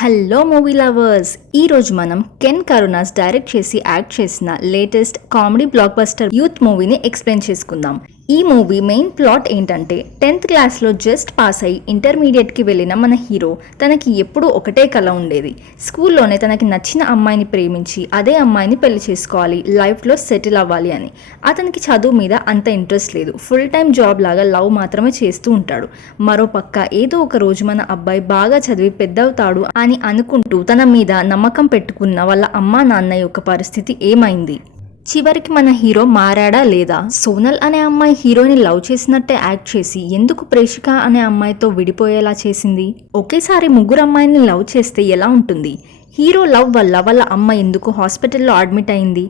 Hello movie lovers, ఈరోజు మనం can Karuna's direct చేసి యాక్ట్ చేసిన latest comedy block buster youth మూవీని ఎక్స్ప్లెయిన్ చేసుకుందాం. ఈ మూవీ మెయిన్ ప్లాట్ ఏంటంటే 10th క్లాస్లో జస్ట్ పాస్ అయ్యి ఇంటర్మీడియట్కి వెళ్ళిన మన హీరో తనకి ఎప్పుడూ ఒకటే కల ఉండేది. స్కూల్లోనే తనకి నచ్చిన అమ్మాయిని ప్రేమించి అదే అమ్మాయిని పెళ్లి చేసుకోవాలి, లైఫ్లో సెటిల్ అవ్వాలి అని. అతనికి చదువు మీద అంత ఇంట్రెస్ట్ లేదు, ఫుల్ టైం జాబ్ లాగా లవ్ మాత్రమే చేస్తూ ఉంటాడు. మరోపక్క ఏదో ఒక రోజు మన అబ్బాయి బాగా చదివి పెద్దవుతాడు అని అనుకుంటూ తన మీద నమ్మకం పెట్టుకున్న వాళ్ళ అమ్మా నాన్న యొక్క పరిస్థితి ఏమైంది? చివరికి మన హీరో మారాడా లేదా? సోనల్ అనే అమ్మాయి హీరోని లవ్ చేసినట్టే యాక్ట్ చేసి ఎందుకు ప్రేషిక అనే అమ్మాయితో విడిపోయేలా చేసింది? ఒకేసారి ముగ్గురు అమ్మాయిని లవ్ చేస్తే ఎలా ఉంటుంది? హీరో లవ్ వల్ల వాళ్ళ అమ్మ ఎందుకు హాస్పిటల్లో అడ్మిట్ అయింది?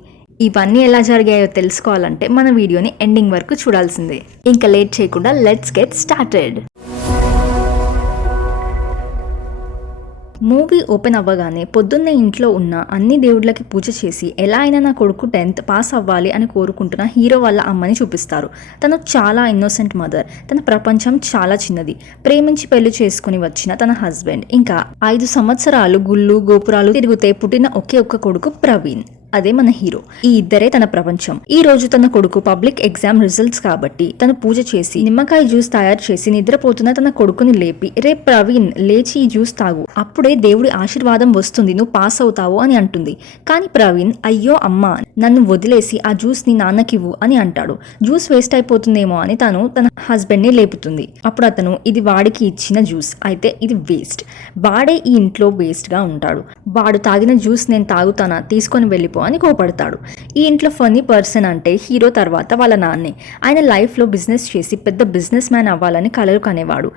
ఇవన్నీ ఎలా జరిగాయో తెలుసుకోవాలంటే మన వీడియోని ఎండింగ్ వరకు చూడాల్సిందే. ఇంకా లేట్ చేయకుండా let's get started. Movie open అవ్వగానే పొద్దున్నే ఇంట్లో ఉన్న అన్ని దేవుళ్ళకి పూజ చేసి ఎలా అయినా నా కొడుకు 10th పాస్ అవ్వాలి అని కోరుకుంటున్న హీరో వాళ్ళ అమ్మని చూపిస్తారు. తను చాలా ఇన్నోసెంట్ మదర్, తన ప్రపంచం చాలా చిన్నది. ప్రేమించి పెళ్లి చేసుకుని వచ్చిన తన హస్బెండ్, ఇంకా 5 సంవత్సరాలు గుళ్ళు గోపురాలు తిరిగితే పుట్టిన ఒకే ఒక్క కొడుకు ప్రవీణ్. అదే మన హీరో. ఈ ఇద్దరే తన ప్రపంచం. ఈ రోజు తన కొడుకు పబ్లిక్ ఎగ్జామ్ రిజల్ట్స్ కాబట్టి తను పూజ చేసి నిమ్మకాయ జ్యూస్ తయారు చేసి నిద్రపోతున్న తన కొడుకుని లేపి, రే ప్రవీణ్ లేచి ఈ జ్యూస్ తాగు, అప్పుడే దేవుడి ఆశీర్వాదం వస్తుంది, నువ్వు పాస్ అవుతావు అని అంటుంది. కానీ ప్రవీణ్, అయ్యో అమ్మా, నన్ను వదిలేసి ఆ జ్యూస్ ని నాన్నకివ్వు అని అంటాడు. జ్యూస్ వేస్ట్ అయిపోతుందేమో అని తను తన హస్బెండ్ ని లేపుతుంది. అప్పుడు అతను, ఇది వాడికి ఇచ్చిన జ్యూస్, అయితే ఇది వేస్ట్, వాడే ఈ ఇంట్లో వేస్ట్ గా ఉంటాడు, వాడు తాగిన జ్యూస్ నేను తాగుతానా, తీసుకొని వెళ్ళిపో అని కోపడతాడు. ఈ ఇంట్లో ఫన్నీ పర్సన్ అంటే హీరో తర్వాత వాళ్ళ నాన్నే. ఆయన లైఫ్లో బిజినెస్ చేసి పెద్ద బిజినెస్ మ్యాన్ అవ్వాలని కలలు కనేవాడు.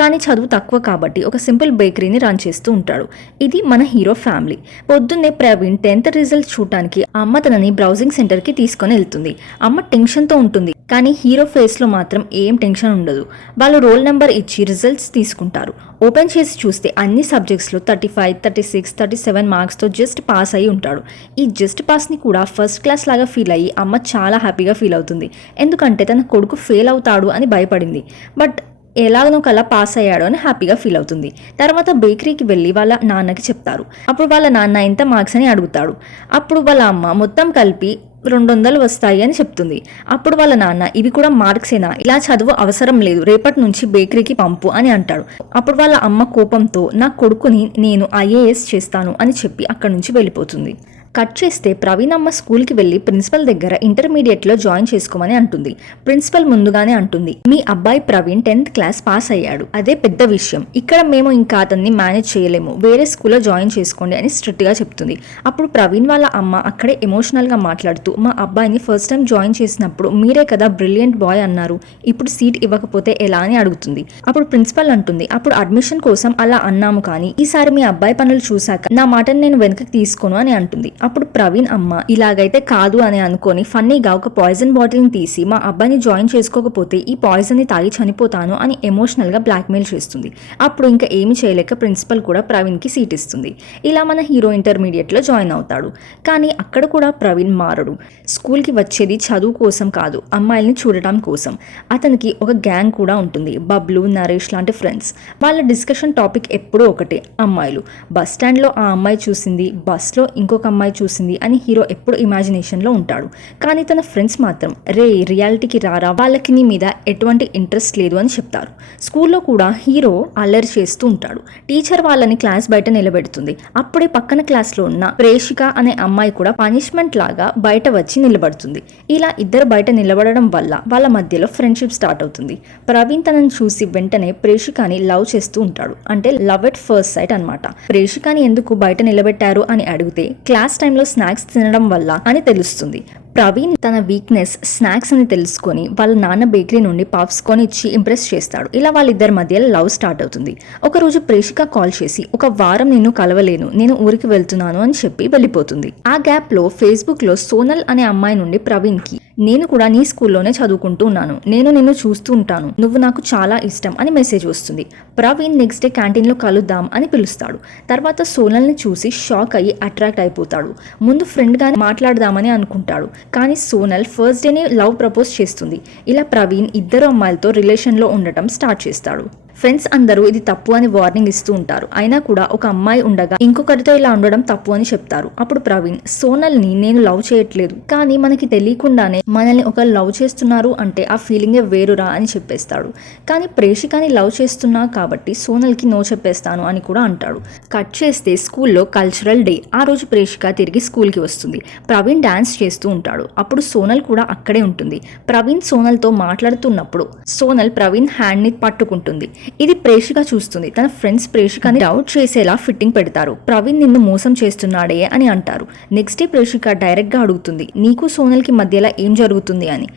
కానీ చదువు తక్కువ కాబట్టి ఒక సింపుల్ బేకరీని రన్ చేస్తూ ఉంటాడు. ఇది మన హీరో ఫ్యామిలీ. పొద్దున్నే ప్రవీణ్ 10th రిజల్ట్ చూడటానికి అమ్మ తనని బ్రౌజింగ్ సెంటర్కి తీసుకొని వెళ్తుంది. అమ్మ టెన్షన్తో ఉంటుంది, కానీ హీరో ఫేస్లో మాత్రం ఏం టెన్షన్ ఉండదు. వాళ్ళు రోల్ నెంబర్ ఇచ్చి రిజల్ట్స్ తీసుకుంటారు. ఓపెన్ చేసి చూస్తే అన్ని సబ్జెక్ట్స్లో 35, 36, 37 మార్క్స్తో జస్ట్ పాస్ అయి ఉంటాడు. ఈ జస్ట్ పాస్ని కూడా ఫస్ట్ క్లాస్ లాగా ఫీల్ అయ్యి అమ్మ చాలా హ్యాపీగా ఫీల్ అవుతుంది. ఎందుకంటే తన కొడుకు ఫెయిల్ అవుతాడు అని భయపడింది, బట్ ఎలాగనో కలా పాస్ అయ్యాడు అని హ్యాపీగా ఫీల్ అవుతుంది. తర్వాత బేకరీకి వెళ్ళి వాళ్ళ నాన్నకి చెప్తారు. అప్పుడు వాళ్ళ నాన్న ఎంత మార్క్స్ అని అడుగుతాడు. అప్పుడు వాళ్ళ అమ్మ మొత్తం కలిపి 200 వస్తాయి అని చెప్తుంది. అప్పుడు వాళ్ళ నాన్న, ఇవి కూడా మార్క్సేనా, ఇలా చదువు అవసరం లేదు, రేపటి నుంచి బేకరీకి పంపు అని అంటాడు. అప్పుడు వాళ్ళ అమ్మ కోపంతో, నా కొడుకుని నేను IAS చేస్తాను అని చెప్పి అక్కడి నుంచి వెళ్ళిపోతుంది. కట్ చేస్తే ప్రవీణ్ అమ్మ స్కూల్కి వెళ్ళి ప్రిన్సిపల్ దగ్గర ఇంటర్మీడియట్లో జాయిన్ చేసుకోమని అంటుంది. ప్రిన్సిపల్ ముందుగానే అంటుంది, మీ అబ్బాయి ప్రవీణ్ 10th క్లాస్ పాస్ అయ్యాడు, అదే పెద్ద విషయం, ఇక్కడ మేము ఇంకా అతన్ని మేనేజ్ చేయలేము, వేరే స్కూల్లో జాయిన్ చేసుకోండి అని స్ట్రిక్ట్గా చెప్తుంది. అప్పుడు ప్రవీణ్ వాళ్ళ అమ్మ అక్కడే ఎమోషనల్గా మాట్లాడుతూ, మా అబ్బాయిని ఫస్ట్ టైం జాయిన్ చేసినప్పుడు మీరే కదా బ్రిలియంట్ బాయ్ అన్నారు, ఇప్పుడు సీట్ ఇవ్వకపోతే ఎలా అని అడుగుతుంది. అప్పుడు ప్రిన్సిపల్ అంటుంది, అప్పుడు అడ్మిషన్ కోసం అలా అన్నాము, కానీ ఈసారి మీ అబ్బాయి పనులు చూశాక నా మాటను నేను వెనక్కి తీసుకోను అని అంటుంది. అప్పుడు ప్రవీణ్ అమ్మ, ఇలాగైతే కాదు అని అనుకొని ఫన్నీగా ఒక పాయిజన్ బాటిల్ని తీసి, మా అబ్బాయిని జాయిన్ చేసుకోకపోతే ఈ పాయిజన్ని తాగి చనిపోతాను అని ఎమోషనల్గా బ్లాక్మెయిల్ చేస్తుంది. అప్పుడు ఇంకా ఏమి చేయలేక ప్రిన్సిపల్ కూడా ప్రవీణ్కి సీట్ ఇస్తుంది. ఇలా మన హీరో ఇంటర్మీడియట్లో జాయిన్ అవుతాడు. కానీ అక్కడ కూడా ప్రవీణ్ మారడు. స్కూల్కి వచ్చేది చదువు కోసం కాదు, అమ్మాయిల్ని చూడటం కోసం. అతనికి ఒక గ్యాంగ్ కూడా ఉంటుంది, బబ్లు, నరేష్ లాంటి ఫ్రెండ్స్. వాళ్ళ డిస్కషన్ టాపిక్ ఎప్పుడూ ఒకటే, అమ్మాయిలు. బస్ స్టాండ్లో ఆ అమ్మాయి చూసింది, బస్లో ఇంకొక అమ్మాయి చూసింది అని హీరో ఎప్పుడు ఇమాజినేషన్లో ఉంటాడు. కానీ తన ఫ్రెండ్స్ మాత్రం, రే రియాలిటీకి రారా, వాళ్ళకి నీ మీద ఎటువంటి ఇంట్రెస్ట్ లేదు అని చెప్తారు. స్కూల్లో కూడా హీరో అల్లరి చేస్తూ ఉంటాడు. టీచర్ వాళ్ళని క్లాస్ బయట నిలబెడుతుంది. అప్పుడే పక్కన క్లాస్లో ఉన్న ప్రేషిక అనే అమ్మాయి కూడా పనిష్మెంట్ లాగా బయట వచ్చి నిలబడుతుంది. ఇలా ఇద్దరు బయట నిలబడడం వల్ల వాళ్ళ మధ్యలో ఫ్రెండ్షిప్ స్టార్ట్ అవుతుంది. ప్రవీణ్ తనని చూసి వెంటనే ప్రేషికాని లవ్ చేస్తూ ఉంటాడు. అంటే లవ్ ఎట్ ఫస్ట్ సైట్ అనమాట. ప్రేషికాని ఎందుకు బయట నిలబెట్టారు అని అడిగితే, క్లాస్ టైంలో స్నాక్స్ తినడం వల్ల అని తెలుస్తుంది. ప్రవీణ్ తన వీక్నెస్ స్నాక్స్ అని తెలుసుకొని వాళ్ళ నాన్న బేకరీ నుండి పఫ్స్ కొని ఇచ్చి ఇంప్రెస్ చేస్తాడు. ఇలా వాళ్ళిద్దరి మధ్యలో లవ్ స్టార్ట్ అవుతుంది. ఒకరోజు ప్రేషిక కాల్ చేసి, ఒక వారం నిన్ను కలవలేను, నేను ఊరికి వెళ్తున్నాను అని చెప్పి వెళ్ళిపోతుంది. ఆ గ్యాప్ లో ఫేస్బుక్ లో సోనల్ అనే అమ్మాయి నుండి ప్రవీణ్ కి, నేను కూడా నీ స్కూల్లోనే చదువుకుంటూ ఉన్నాను, నేను నిన్ను చూస్తూ ఉంటాను, నువ్వు నాకు చాలా ఇష్టం అని మెసేజ్ వస్తుంది. ప్రవీణ్ నెక్స్ట్ డే క్యాంటీన్లో కలుద్దాం అని పిలుస్తాడు. తర్వాత సోనల్ని చూసి షాక్ అయ్యి అట్రాక్ట్ అయిపోతాడు. ముందు ఫ్రెండ్గానే మాట్లాడదామని అనుకుంటాడు, కానీ సోనల్ ఫస్ట్ డేనే లవ్ ప్రపోజ్ చేస్తుంది. ఇలా ప్రవీణ్ ఇద్దరు అమ్మాయిలతో రిలేషన్లో ఉండటం స్టార్ట్ చేస్తాడు. ఫ్రెండ్స్ అందరూ ఇది తప్పు అని వార్నింగ్ ఇస్తూ ఉంటారు. అయినా కూడా ఒక అమ్మాయి ఉండగా ఇంకొకరితో ఇలా ఉండడం తప్పు అని చెప్తారు. అప్పుడు ప్రవీణ్, సోనల్ని నేను లవ్ చేయట్లేదు, కానీ మనకి తెలియకుండానే మనల్ని ఒకరు లవ్ చేస్తున్నారు అంటే ఆ ఫీలింగే వేరురా అని చెప్పేస్తాడు. కానీ ప్రేషికాని లవ్ చేస్తున్నా కాబట్టి సోనల్కి నో చెప్పేస్తాను అని కూడా అంటాడు. కట్ చేస్తే స్కూల్లో కల్చరల్ డే. ఆ రోజు ప్రేషిక తిరిగి స్కూల్కి వస్తుంది. ప్రవీణ్ డాన్స్ చేస్తూ ఉంటాడు. అప్పుడు సోనల్ కూడా అక్కడే ఉంటుంది. ప్రవీణ్ సోనల్తో మాట్లాడుతున్నప్పుడు సోనల్ ప్రవీణ్ హ్యాండ్ని పట్టుకుంటుంది. ఇది ప్రేషిక చూస్తుంది. తన ఫ్రెండ్స్ ప్రేషికని డౌట్ చేసేలా ఫిట్టింగ్ పెడతారు. ప్రవీణ్ నిన్ను మోసం చేస్తున్నాడే అని అంటారు. నెక్స్ట్ డే ప్రేషిక డైరెక్ట్గా అడుగుతుంది, నీకు సోనల్కి మధ్యలో ఏం జరుగుతుంది అని.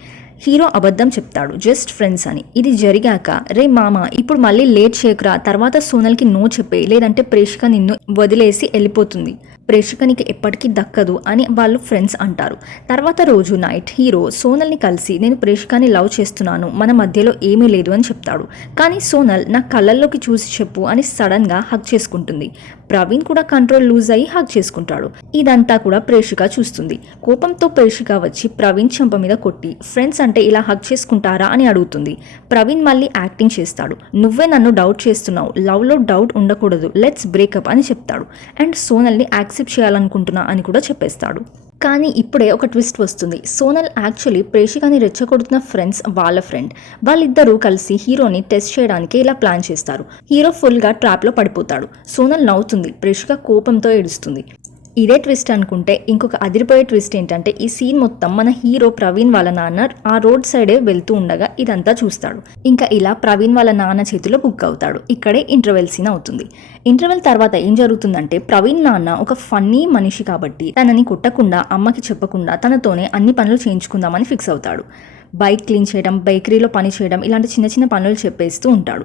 హీరో అబద్ధం చెప్తాడు, జస్ట్ ఫ్రెండ్స్ అని. ఇది జరిగాక, రే మామ ఇప్పుడు మళ్ళీ లేట్ చేయకురా, తర్వాత సోనల్కి నో చెప్పే, లేదంటే ప్రేషిక నిన్ను వదిలేసి వెళ్ళిపోతుంది, ప్రేషిక నీకు ఎప్పటికీ దక్కదు అని వాళ్ళు ఫ్రెండ్స్ అంటారు. తర్వాత రోజు నైట్ హీరో సోనల్ని కలిసి నేను ప్రేషికాని లవ్ చేస్తున్నాను, మన మధ్యలో ఏమీ లేదు అని చెప్తాడు. కానీ సోనల్ నా కళ్ళల్లోకి చూసి చెప్పు అని సడన్గా హగ్ చేసుకుంటుంది. ప్రవీణ్ కూడా కంట్రోల్ లూజ్ అయ్యి హగ్ చేసుకుంటాడు. ఇదంతా కూడా ప్రేషిక చూస్తుంది. కోపంతో ప్రేషిక వచ్చి ప్రవీణ్ చెంప మీద కొట్టి, ఫ్రెండ్స్ అంటే ఇలా హగ్ చేసుకుంటారా అని అడుగుతుంది. ప్రవీణ్ మళ్ళీ యాక్టింగ్ చేస్తాడు. నువ్వే నన్ను డౌట్ చేస్తున్నావు, లవ్లో డౌట్ ఉండకూడదు, లెట్స్ బ్రేకప్ అని చెప్తాడు. అండ్ సోనల్ని యాక్సెప్ట్ చేయాలనుకుంటున్నా అని కూడా చెప్పేస్తాడు. కానీ ఇప్పుడే ఒక ట్విస్ట్ వస్తుంది. సోనల్ యాక్చువల్లీ ప్రేషికని రెచ్చగొడుతున్న ఫ్రెండ్స్ వాళ్ళ ఫ్రెండ్. వాళ్ళిద్దరూ కలిసి హీరోని టెస్ట్ చేయడానికి ఇలా ప్లాన్ చేస్తారు. హీరో ఫుల్గా ట్రాప్లో పడిపోతాడు. సోనల్ నవ్వుతుంది. ప్రేషిక కోపంతో ఏడుస్తుంది. ఇదే ట్విస్ట్ అనుకుంటే ఇంకొక అదిరిపోయే ట్విస్ట్ ఏంటంటే ఈ సీన్ మొత్తం మన హీరో ప్రవీణ్ వాళ్ళ నాన్న ఆ రోడ్ సైడే వెళ్తూ ఉండగా ఇదంతా చూస్తాడు. ఇంకా ఇలా ప్రవీణ్ వాళ్ళ నాన్న చేతిలో బుక్ అవుతాడు. ఇక్కడే ఇంటర్వెల్ సీన్ అవుతుంది. ఇంటర్వెల్ తర్వాత ఏం జరుగుతుందంటే ప్రవీణ్ నాన్న ఒక ఫన్నీ మనిషి కాబట్టి తనని కొట్టకుండా, అమ్మకి చెప్పకుండా తనతోనే అన్ని పనులు చేయించుకుందామని ఫిక్స్ అవుతాడు. బైక్ క్లీన్ చేయడం, బేకరీలో పని చేయడం, ఇలాంటి చిన్న చిన్న పనులు చెప్పేస్తూ ఉంటాడు.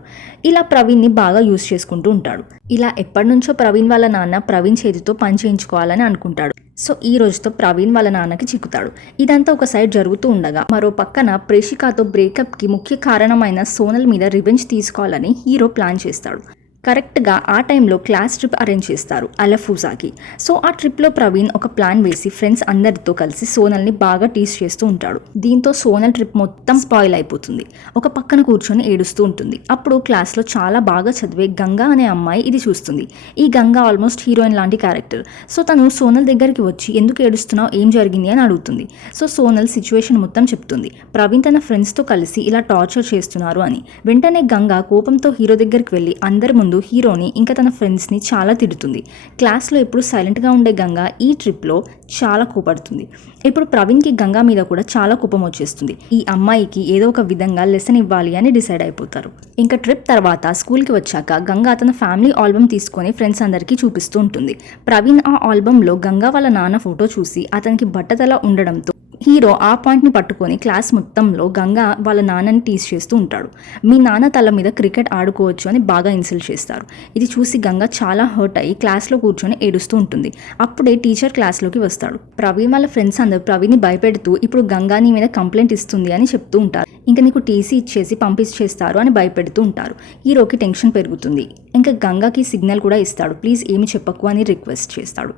ఇలా ప్రవీణ్ని బాగా యూజ్ చేసుకుంటూ ఉంటాడు. ఇలా ఎప్పటి నుంచో ప్రవీణ్ వాళ్ళ నాన్న ప్రవీణ్ చేతితో పని చేయించుకోవాలని అనుకుంటాడు. సో ఈ రోజుతో ప్రవీణ్ వాళ్ళ నాన్నకి చిక్కుతాడు. ఇదంతా ఒక సైడ్ జరుగుతూ ఉండగా మరో పక్కన ప్రేషికాతో బ్రేకప్కి ముఖ్య కారణమైన సోనల్ మీద రివెంజ్ తీసుకోవాలని హీరో ప్లాన్ చేస్తాడు. కరెక్ట్గా ఆ టైంలో క్లాస్ ట్రిప్ అరేంజ్ చేస్తారు అలఫూజాకి. సో ఆ ట్రిప్లో ప్రవీణ్ ఒక ప్లాన్ వేసి ఫ్రెండ్స్ అందరితో కలిసి సోనల్ని బాగా టీస్ చేస్తూ ఉంటాడు. దీంతో సోనల్ ట్రిప్ మొత్తం స్పాయిల్ అయిపోతుంది. ఒక పక్కన కూర్చొని ఏడుస్తూ ఉంటుంది. అప్పుడు క్లాస్లో చాలా బాగా చదివే గంగా అనే అమ్మాయి ఇది చూస్తుంది. ఈ గంగా ఆల్మోస్ట్ హీరోయిన్ లాంటి క్యారెక్టర్. సో తను సోనల్ దగ్గరికి వచ్చి ఎందుకు ఏడుస్తున్నావు, ఏం జరిగింది అని అడుగుతుంది. సో సోనల్ సిచ్యువేషన్ మొత్తం చెప్తుంది. ప్రవీణ్ తన ఫ్రెండ్స్తో కలిసి ఇలా టార్చర్ చేస్తున్నారు అని. వెంటనే గంగా కోపంతో హీరో దగ్గరికి వెళ్ళి అందరి ముందు హీరోని ఇంకా తన ఫ్రెండ్స్ని చాలా తిడుతుంది. క్లాస్లో ఎప్పుడు సైలెంట్గా ఉండే గంగా ఈ ట్రిప్లో చాలా కోపడుతుంది. ఇప్పుడు ప్రవీణ్కి గంగా మీద కూడా చాలా కోపం వచ్చేస్తుంది. ఈ అమ్మాయికి ఏదో ఒక విధంగా లెసన్ ఇవ్వాలి అని డిసైడ్ అయిపోతారు. ఇంకా ట్రిప్ తర్వాత స్కూల్కి వచ్చాక గంగా తన ఫ్యామిలీ ఆల్బమ్ తీసుకొని ఫ్రెండ్స్ అందరికీ చూపిస్తూ ఉంటుంది. ప్రవీణ్ ఆ ఆల్బంలో గంగా వాళ్ళ నాన్న ఫోటో చూసి అతనికి బట్టతల ఉండడంతో హీరో ఆ పాయింట్ని పట్టుకొని క్లాస్ మొత్తంలో గంగా వాళ్ళ నాన్నని టీస్ చేస్తూ ఉంటాడు. మీ నాన్న తల మీద క్రికెట్ ఆడుకోవచ్చు అని బాగా ఇన్సల్ట్ చేస్తారు. ఇది చూసి గంగా చాలా హర్ట్ అయ్యి క్లాస్లో కూర్చొని ఏడుస్తూ ఉంటుంది. అప్పుడే టీచర్ క్లాస్లోకి వస్తాడు. ప్రవీణ్ వాళ్ళ ఫ్రెండ్స్ అందరూ ప్రవీణ్ని భయపెడుతూ ఇప్పుడు గంగా నీ మీద కంప్లైంట్ ఇస్తుంది అని చెప్తూ ఉంటారు. ఇంకా నీకు టీసీ ఇచ్చేసి పంపించేస్తారు అని భయపెడుతూ ఉంటారు. హీరోకి టెన్షన్ పెరుగుతుంది. ఇంకా గంగాకి సిగ్నల్ కూడా ఇస్తాడు, ప్లీజ్ ఏమి చెప్పకు అని రిక్వెస్ట్ చేస్తాడు.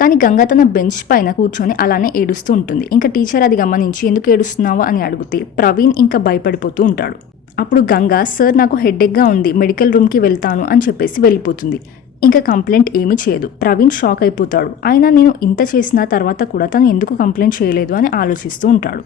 కానీ గంగా తన బెంచ్ పైన కూర్చొని అలానే ఏడుస్తూ ఉంటుంది. ఇంకా టీచర్ అది గమనించి ఎందుకు ఏడుస్తున్నావు అని అడిగితే ప్రవీణ్ ఇంకా భయపడిపోతూ ఉంటాడు. అప్పుడు గంగా, సార్ నాకు హెడేక్గా ఉంది, మెడికల్ రూమ్కి వెళ్తాను అని చెప్పేసి వెళ్ళిపోతుంది. ఇంకా కంప్లైంట్ ఏమీ చేయదు. ప్రవీణ్ షాక్ అయిపోతాడు. అయినా నేను ఇంత చేసిన తర్వాత కూడా తను ఎందుకు కంప్లైంట్ చేయలేదు అని ఆలోచిస్తూ ఉంటాడు.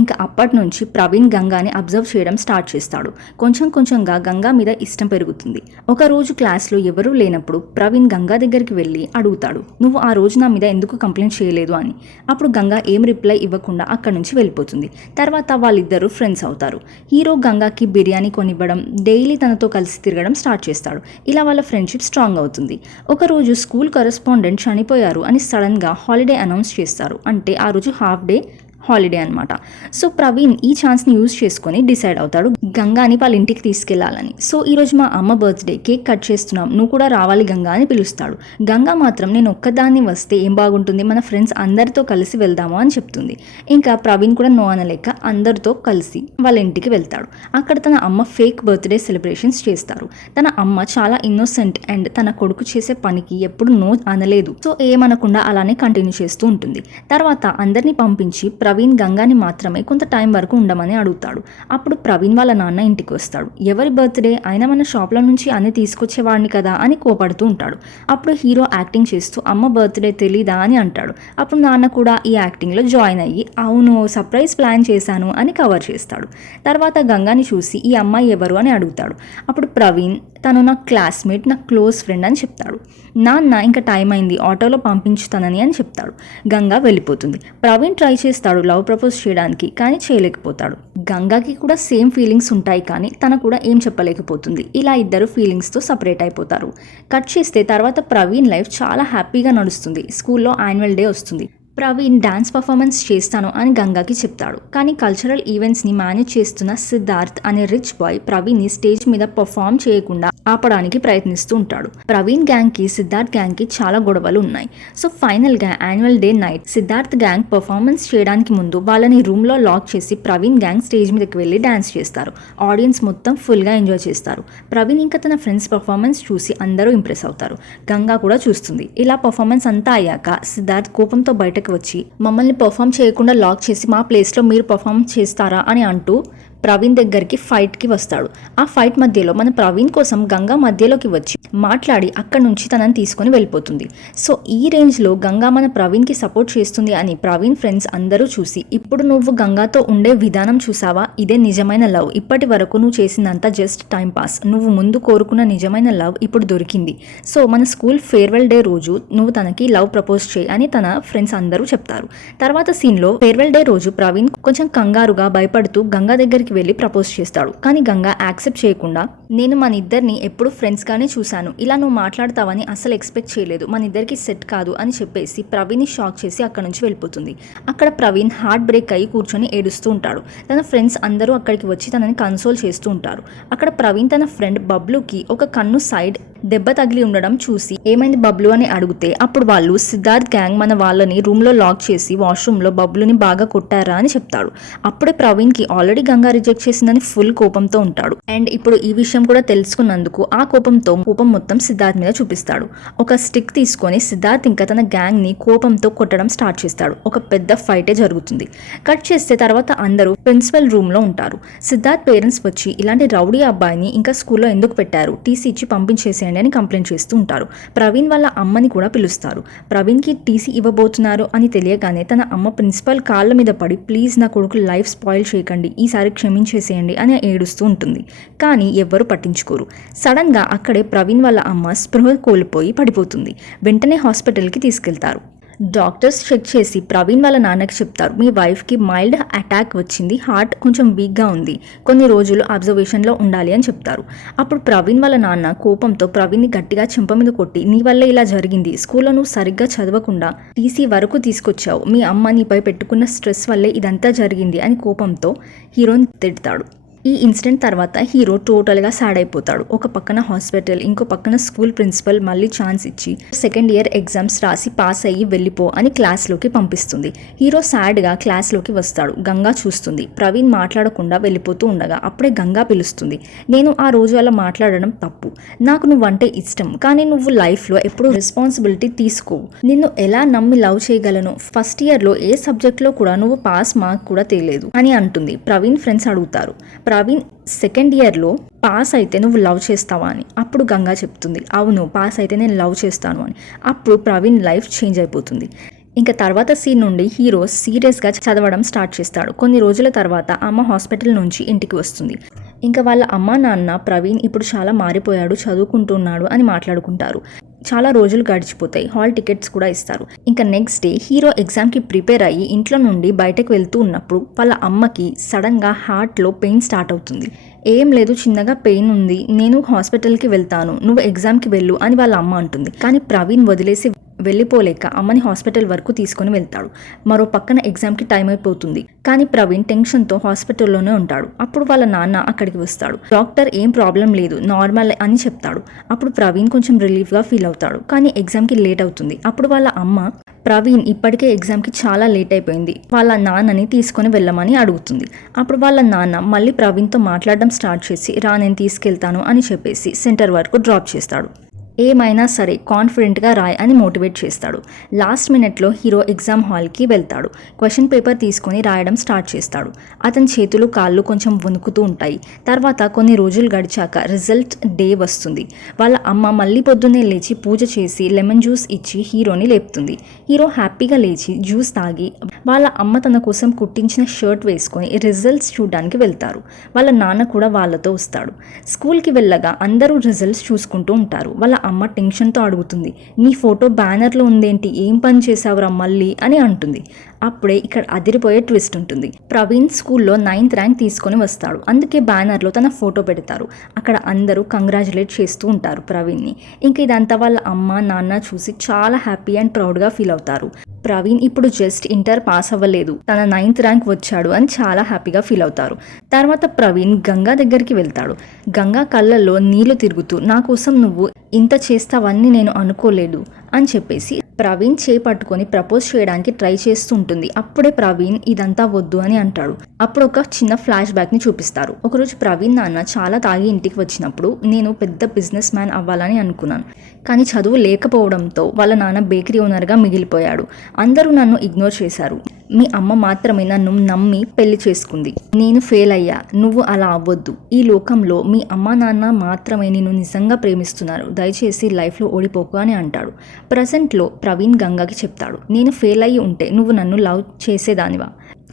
ఇంకా అప్పటి నుంచి ప్రవీణ్ గంగాని అబ్జర్వ్ చేయడం స్టార్ట్ చేస్తాడు. కొంచెం కొంచెంగా గంగా మీద ఇష్టం పెరుగుతుంది. ఒక రోజు క్లాస్లో ఎవరూ లేనప్పుడు ప్రవీణ్ గంగా దగ్గరికి వెళ్ళి అడుగుతాడు, నువ్వు ఆ రోజు నా మీద ఎందుకు కంప్లైంట్ చేయలేదు అని. అప్పుడు గంగా ఏం రిప్లై ఇవ్వకుండా అక్కడి నుంచి వెళ్ళిపోతుంది. తర్వాత వాళ్ళిద్దరూ ఫ్రెండ్స్ అవుతారు. హీరో గంగాకి బిర్యానీ కొనివ్వడం, డైలీ తనతో కలిసి తిరగడం స్టార్ట్ చేస్తాడు. ఇలా వాళ్ళ ఫ్రెండ్షిప్ స్ట్రాంగ్ అవుతుంది. ఒకరోజు స్కూల్ కరెస్పాండెంట్ చనిపోయారు అని సడన్గా హాలిడే అనౌన్స్ చేస్తారు. అంటే ఆ రోజు హాఫ్ డే హాలిడే అనమాట. సో ప్రవీణ్ ఈ ఛాన్స్ని యూజ్ చేసుకొని డిసైడ్ అవుతాడు గంగాని వాళ్ళ ఇంటికి తీసుకెళ్లాలని. సో ఈరోజు మా అమ్మ బర్త్డే, కేక్ కట్ చేస్తున్నాం, నువ్వు కూడా రావాలి గంగా అని పిలుస్తాడు. గంగా మాత్రం నేను ఒక్కదాన్ని వస్తే ఏం బాగుంటుంది, మన ఫ్రెండ్స్ అందరితో కలిసి వెళ్దాము అని చెప్తుంది. ఇంకా ప్రవీణ్ కూడా నో అనలేక అందరితో కలిసి వాళ్ళ ఇంటికి వెళ్తాడు. అక్కడ తన అమ్మ ఫేక్ బర్త్డే సెలబ్రేషన్స్ చేస్తారు. తన అమ్మ చాలా ఇన్నోసెంట్ అండ్ తన కొడుకు చేసే పనికి ఎప్పుడు నో అనలేదు. సో ఏమనకుండా అలానే కంటిన్యూ చేస్తూ ఉంటుంది. తర్వాత అందరినీ పంపించి ప్రవీణ్ గంగాని మాత్రమే కొంత టైం వరకు ఉండమని అడుగుతాడు. అప్పుడు ప్రవీణ్ వాళ్ళ నాన్న ఇంటికి వస్తాడు. ఎవరి బర్త్డే అయినా మన షాప్లో నుంచి అన్ని తీసుకొచ్చేవాడిని కదా అని కోపడుతూ ఉంటాడు. అప్పుడు హీరో యాక్టింగ్ చేస్తూ అమ్మ బర్త్డే తెలీదా అని అంటాడు. అప్పుడు నాన్న కూడా ఈ యాక్టింగ్లో జాయిన్ అయ్యి అవును సర్ప్రైజ్ ప్లాన్ చేశాను అని కవర్ చేస్తాడు. తర్వాత గంగాని చూసి ఈ అమ్మాయి ఎవరు అని అడుగుతాడు. అప్పుడు ప్రవీణ్ తను నా క్లాస్మేట్, నా క్లోజ్ ఫ్రెండ్ అని చెప్తాడు. నాన్న ఇంకా టైం అయింది ఆటోలో పంపించుతానని అని చెప్తాడు. గంగా వెళ్ళిపోతుంది. ప్రవీణ్ ట్రై చేస్తాడు లవ్ ప్రపోజ్ చేయడానికి, కానీ చేయలేకపోతాడు. గంగాకి కూడా సేమ్ ఫీలింగ్స్ ఉంటాయి, కానీ తన కూడా ఏం చెప్పలేకపోతుంది. ఇలా ఇద్దరు ఫీలింగ్స్తో సపరేట్ అయిపోతారు. కట్ చేస్తే తర్వాత ప్రవీణ్ లైఫ్ చాలా హ్యాపీగా నడుస్తుంది. స్కూల్లో యాన్యువల్ డే వస్తుంది. ప్రవీణ్ డాన్స్ పర్ఫార్మెన్స్ చేస్తాను అని గంగాకి చెప్తాడు. కానీ కల్చరల్ ఈవెంట్స్ని మేనేజ్ చేస్తున్న సిద్ధార్థ్ అనే రిచ్ బాయ్ ప్రవీణ్ని స్టేజ్ మీద పర్ఫామ్ చేయకుండా ఆపడానికి ప్రయత్నిస్తూ ఉంటాడు. ప్రవీణ్ గ్యాంగ్కి సిద్ధార్థ్ గ్యాంగ్కి చాలా గొడవలు ఉన్నాయి. సో ఫైనల్గా annual day night Siddharth gang performance చేయడానికి ముందు వాళ్ళని రూమ్లో లాక్ చేసి ప్రవీణ్ గ్యాంగ్ స్టేజ్ మీదకి వెళ్ళి డాన్స్ చేస్తారు. ఆడియన్స్ మొత్తం ఫుల్గా ఎంజాయ్ చేస్తారు. ప్రవీణ్ ఇంకా తన ఫ్రెండ్స్ పర్ఫార్మెన్స్ చూసి అందరూ ఇంప్రెస్ అవుతారు. గంగా కూడా చూస్తుంది. ఇలా పర్ఫార్మెన్స్ అంతా అయ్యాక సిద్ధార్థ్ కోపంతో బయటకు వచ్చి మమ్మల్ని పర్ఫామ్ చేయకుండా లాక్ చేసి మా ప్లేస్లో మీరు పర్ఫామ్ చేస్తారా అని అంటూ ప్రవీణ్ దగ్గరికి ఫైట్కి వస్తాడు. ఆ ఫైట్ మధ్యలో మన ప్రవీణ్ కోసం గంగా మధ్యలోకి వచ్చి మాట్లాడి అక్కడి నుంచి తనని తీసుకొని వెళ్ళిపోతుంది. సో ఈ రేంజ్లో గంగా మన ప్రవీణ్కి సపోర్ట్ చేస్తుంది అని ప్రవీణ్ ఫ్రెండ్స్ అందరూ చూసి ఇప్పుడు నువ్వు గంగాతో ఉండే విధానం చూసావా, ఇదే నిజమైన లవ్, ఇప్పటి వరకు నువ్వు చేసిందంతా జస్ట్ టైం పాస్, నువ్వు ముందు కోరుకున్న నిజమైన లవ్ ఇప్పుడు దొరికింది. సో మన స్కూల్ ఫేర్వెల్ డే రోజు నువ్వు తనకి లవ్ ప్రపోజ్ చేయి అని తన ఫ్రెండ్స్ అందరూ చెప్తారు. తర్వాత సీన్లో ఫేర్వెల్ డే రోజు ప్రవీణ్ కొంచెం కంగారుగా భయపడుతూ గంగా దగ్గరికి వెళ్ళి ప్రపోజ్ చేస్తాడు. కానీ గంగా యాక్సెప్ట్ చేయకుండా నేను మన ఇద్దరిని ఎప్పుడు ఫ్రెండ్స్ గానే చూశాను, ఇలా నువ్వు మాట్లాడతావని అసలు ఎక్స్పెక్ట్ చేయలేదు, మన ఇద్దరికి సెట్ కాదు అని చెప్పేసి ప్రవీణ్ని షాక్ చేసి అక్కడ నుంచి వెళ్ళిపోతుంది. అక్కడ ప్రవీణ్ హార్ట్ బ్రేక్ అయ్యి కూర్చొని ఏడుస్తూ ఉంటాడు. తన ఫ్రెండ్స్ అందరూ అక్కడికి వచ్చి తనని కన్సోల్ చేస్తూ ఉంటారు. అక్కడ ప్రవీణ్ తన ఫ్రెండ్ బబ్లుకి ఒక కన్ను సైడ్ దెబ్బ తగిలి ఉండడం చూసి ఏమైంది బబ్లు అని అడిగితే అప్పుడు వాళ్ళు సిద్ధార్థ్ గ్యాంగ్ మన వాళ్ళని రూమ్లో లాక్ చేసి వాష్రూమ్లో బబ్లుని బాగా కొట్టారా అని చెప్తాడు. అప్పుడే ప్రవీణ్కి ఆల్రెడీ గంగా రిజెక్ట్ చేసిందని ఫుల్ కోపంతో ఉంటాడు. అండ్ ఇప్పుడు ఈ విషయం కూడా తెలుసుకున్నందుకు ఆ కోపం మొత్తం సిద్ధార్థ్ మీద చూపిస్తాడు. ఒక స్టిక్ తీసుకొని సిద్ధార్థ్ ఇంకా తన గ్యాంగ్ని కోపంతో కొట్టడం స్టార్ట్ చేస్తాడు. ఒక పెద్ద ఫైటే జరుగుతుంది. కట్ చేస్తే తర్వాత అందరూ ప్రిన్సిపల్ రూమ్లో ఉంటారు. సిద్ధార్థ్ పేరెంట్స్ వచ్చి ఇలాంటి రౌడీ అబ్బాయిని ఇంకా స్కూల్లో ఎందుకు పెట్టారు, టీసీ ఇచ్చి పంపించేసేయండి అని కంప్లైంట్ చేస్తూ ఉంటారు. ప్రవీణ్ వాళ్ళ అమ్మని కూడా పిలుస్తారు. ప్రవీణ్కి టీసీ ఇవ్వబోతున్నారు అని తెలియగానే తన అమ్మ ప్రిన్సిపల్ కాళ్ళ మీద పడి ప్లీజ్ నా కొడుకు లైఫ్ స్పాయిల్ చేయకండి, ఈసారి క్షమించేసేయండి అని ఏడుస్తూ ఉంటుంది. కానీ ఎవ్వరూ పట్టించుకోరు. సడన్ గా అక్కడే ప్రవీణ్ వాళ్ళ అమ్మ స్పృహ కోల్పోయి పడిపోతుంది. వెంటనే హాస్పిటల్కి తీసుకెళ్తారు. డాక్టర్స్ చెక్ చేసి ప్రవీణ్ వాళ్ళ నాన్నకి చెప్తారు, మీ వైఫ్కి మైల్డ్ అటాక్ వచ్చింది, హార్ట్ కొంచెం వీక్గా ఉంది, కొన్ని రోజులు అబ్జర్వేషన్లో ఉండాలి అని చెప్తారు. అప్పుడు ప్రవీణ్ వాళ్ళ నాన్న కోపంతో ప్రవీణ్ని గట్టిగా చెంప మీద కొట్టి నీ వల్లే ఇలా జరిగింది, స్కూల్లో నువ్వు సరిగ్గా చదవకుండా టీసీ వరకు తీసుకొచ్చావు, మీ అమ్మ నీపై పెట్టుకున్న స్ట్రెస్ వల్లే ఇదంతా జరిగింది అని కోపంతో హీరోని తిడతాడు. ఈ ఇన్సిడెంట్ తర్వాత హీరో టోటల్గా సాడ్ అయిపోతాడు. ఒక పక్కన హాస్పిటల్, ఇంకో పక్కన స్కూల్ ప్రిన్సిపల్ మళ్ళీ ఛాన్స్ ఇచ్చి సెకండ్ ఇయర్ ఎగ్జామ్స్ రాసి పాస్ అయ్యి వెళ్ళిపో అని క్లాస్లోకి పంపిస్తుంది. హీరో సాడ్గా క్లాస్లోకి వస్తాడు. గంగా చూస్తుంది. ప్రవీణ్ మాట్లాడకుండా వెళ్ళిపోతూ ఉండగా అప్పుడే గంగా పిలుస్తుంది. నేను ఆ రోజు అలా మాట్లాడడం తప్పు, నాకు నువ్వంటే ఇష్టం, కానీ నువ్వు లైఫ్లో ఎప్పుడు రెస్పాన్సిబిలిటీ తీసుకోవు, నిన్ను ఎలా నమ్మి లవ్ చేయగలను, ఫస్ట్ ఇయర్లో ఏ సబ్జెక్ట్లో కూడా నువ్వు పాస్ మార్క్ కూడా తేలేదు అని అంటుంది. ప్రవీణ్ ఫ్రెండ్స్ అడుగుతారు, ప్రవీణ్ సెకండ్ ఇయర్లో పాస్ అయితే నువ్వు లవ్ చేస్తావా అని. అప్పుడు గంగా చెప్తుంది, అవును పాస్ అయితే నేను లవ్ చేస్తాను అని. అప్పుడు ప్రవీణ్ లైఫ్ చేంజ్ అయిపోతుంది. ఇంకా తర్వాత సీన్ నుండి హీరో సీరియస్గా చదవడం స్టార్ట్ చేస్తాడు. కొన్ని రోజుల తర్వాత అమ్మ హాస్పిటల్ నుంచి ఇంటికి వస్తుంది. ఇంకా వాళ్ళ అమ్మ నాన్న ప్రవీణ్ ఇప్పుడు చాలా మారిపోయాడు, చదువుకుంటున్నాడు అని మాట్లాడుకుంటారు. చాలా రోజులు గడిచిపోతాయి. హాల్ టికెట్స్ కూడా ఇస్తారు. ఇంకా నెక్స్ట్ డే హీరో ఎగ్జామ్కి ప్రిపేర్ అయ్యి ఇంట్లో నుండి బయటకు వెళ్తూ ఉన్నప్పుడు వాళ్ళ అమ్మకి సడన్గా హార్ట్లో పెయిన్ స్టార్ట్ అవుతుంది. ఏం లేదు, చిన్నగా పెయిన్ ఉంది, నేను హాస్పిటల్కి వెళ్తాను, నువ్వు ఎగ్జామ్కి వెళ్ళు అని వాళ్ళ అమ్మ అంటుంది. కానీ ప్రవీణ్ వదిలేసి వెళ్ళిపోలేక అమ్మని హాస్పిటల్ వరకు తీసుకొని వెళ్తాడు. మరో పక్కన ఎగ్జామ్కి టైం అయిపోతుంది. కానీ ప్రవీణ్ టెన్షన్తో హాస్పిటల్లోనే ఉంటాడు. అప్పుడు వాళ్ళ నాన్న అక్కడికి వస్తాడు. డాక్టర్ ఏం ప్రాబ్లం లేదు, నార్మల్ అని చెప్తాడు. అప్పుడు ప్రవీణ్ కొంచెం రిలీఫ్గా ఫీల్ అవుతాడు. కానీ ఎగ్జామ్కి లేట్ అవుతుంది. అప్పుడు వాళ్ళ అమ్మ ప్రవీణ్ ఇప్పటికే ఎగ్జామ్కి చాలా లేట్ అయిపోయింది, వాళ్ళ నాన్నని తీసుకొని వెళ్ళమని అడుగుతుంది. అప్పుడు వాళ్ళ నాన్న మళ్ళీ ప్రవీణ్తో మాట్లాడడం స్టార్ట్ చేసి రా నేను తీసుకెళ్తాను అని చెప్పేసి సెంటర్ వరకు డ్రాప్ చేస్తాడు. ఏమైనా సరే కాన్ఫిడెంట్గా రాయ్ అని మోటివేట్ చేస్తాడు. లాస్ట్ మినిట్లో హీరో ఎగ్జామ్ హాల్కి వెళ్తాడు. క్వశ్చన్ పేపర్ తీసుకొని రాయడం స్టార్ట్ చేస్తాడు. అతని చేతులు కాళ్ళు కొంచెం వణుకుతూ ఉంటాయి. తర్వాత కొన్ని రోజులు గడిచాక రిజల్ట్ డే వస్తుంది. వాళ్ళ అమ్మ మళ్ళీ పొద్దున్నే లేచి పూజ చేసి లెమన్ జ్యూస్ ఇచ్చి హీరోని లేపుతుంది. హీరో హ్యాపీగా లేచి జ్యూస్ తాగి వాళ్ళ అమ్మ తన కోసం కుట్టించిన షర్ట్ వేసుకొని రిజల్ట్స్ చూడడానికి వెళ్తారు. వాళ్ళ నాన్న కూడా వాళ్ళతో వస్తాడు. స్కూల్కి వెళ్ళగా అందరూ రిజల్ట్స్ చూసుకుంటూ ఉంటారు. వాళ్ళ అమ్మ టెన్షన్తో అడుగుతుంది, నీ ఫోటో బ్యానర్లో ఉందేంటి, ఏం పని చేసావురా మళ్ళీ అని అంటుంది. అప్పుడే ఇక్కడ అదిరిపోయే ట్విస్ట్ ఉంటుంది. ప్రవీణ్ స్కూల్లో 9th ర్యాంక్ తీసుకొని వస్తాడు. అందుకే బ్యానర్లో తన ఫోటో పెడతారు. అక్కడ అందరూ కంగ్రాచులేట్ చేస్తూ ఉంటారు ప్రవీణ్ని. ఇంక ఇదంతా వాళ్ళ అమ్మ నాన్న చూసి చాలా హ్యాపీ అండ్ ప్రౌడ్గా ఫీల్ అవుతారు. ప్రవీణ్ ఇప్పుడు జస్ట్ ఇంటర్ పాస్ అవ్వలేదు, తన 9th ర్యాంక్ వచ్చాడు అని చాలా హ్యాపీగా ఫీల్ అవుతారు. తర్వాత ప్రవీణ్ గంగా దగ్గరికి వెళ్తాడు. గంగా కళ్ళల్లో నీళ్లు తిరుగుతూ, నా కోసం నువ్వు ఇంత చేస్తావని నేను అనుకోలేదు అని చెప్పేసి ప్రవీణ్ చేపట్టుకొని ప్రపోజ్ చేయడానికి ట్రై చేస్తూ ఉంటుంది. అప్పుడే ప్రవీణ్ ఇదంతా వద్దు అని అంటాడు. అప్పుడు ఒక చిన్న ఫ్లాష్ బ్యాక్ని చూపిస్తారు. ఒకరోజు ప్రవీణ్ నాన్న చాలా తాగి ఇంటికి వచ్చినప్పుడు, నేను పెద్ద బిజినెస్ మ్యాన్ అవ్వాలని అనుకున్నాను, కానీ చదువు లేకపోవడంతో వాళ్ళ నాన్న బేకరీ ఓనర్గా మిగిలిపోయాడు. అందరూ నన్ను ఇగ్నోర్ చేశారు. మీ అమ్మ మాత్రమే నన్ను నమ్మి పెళ్లి చేసుకుంది. నేను ఫెయిల్ అయ్యా, నువ్వు అలా అవ్వద్దు. ఈ లోకంలో మీ అమ్మ నాన్న మాత్రమే నిన్ను నిజంగా ప్రేమిస్తున్నారు, దయచేసి లైఫ్లో ఓడిపోకు అని అంటాడు. ప్రజెంట్లో ప్రవీణ్ గంగాకి చెప్తాడు, నేను ఫెయిల్ అయ్యి ఉంటే నువ్వు నన్ను లవ్ చేసేదానివా,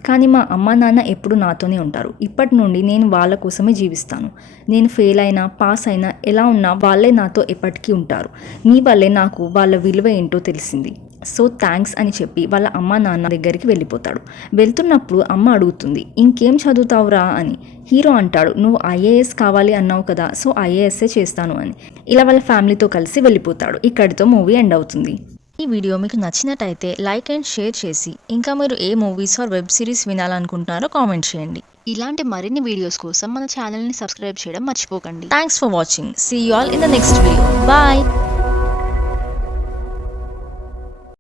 కానీ మా అమ్మ నాన్న ఎప్పుడు నాతోనే ఉంటారు. ఇప్పటి నుండి నేను వాళ్ళ కోసమే జీవిస్తాను. నేను ఫెయిల్ అయినా పాస్ అయినా ఎలా ఉన్నా వాళ్ళే నాతో ఎప్పటికీ ఉంటారు. నీ వల్లే నాకు వాళ్ళ విలువ ఏంటో తెలిసింది. సో థ్యాంక్స్ అని చెప్పి వాళ్ళ అమ్మ నాన్న దగ్గరికి వెళ్ళిపోతాడు. వెళ్తున్నప్పుడు అమ్మ అడుగుతుంది, ఇంకేం చదువుతావురా అని. హీరో అంటాడు, నువ్వు ఐఏఎస్ కావాలి అన్నావు కదా, సో ఐఏఎస్ఏ చేస్తాను అని. ఇలా వాళ్ళ ఫ్యామిలీతో కలిసి వెళ్ళిపోతాడు. ఇక్కడితో మూవీ ఎండ్ అవుతుంది. ఈ వీడియో మీకు నచ్చినట్టయితే లైక్ అండ్ షేర్ చేసి, ఇంకా మీరు ఏ మూవీస్ ఆర్ వెబ్ సిరీస్ వినాలనుకుంటున్నారో కామెంట్ చేయండి. ఇలాంటి మరిన్ని వీడియోస్ కోసం మన ఛానల్ని సబ్స్క్రైబ్ చేయడం మర్చిపోకండి. Thanks for watching. See you all in the next video. Bye.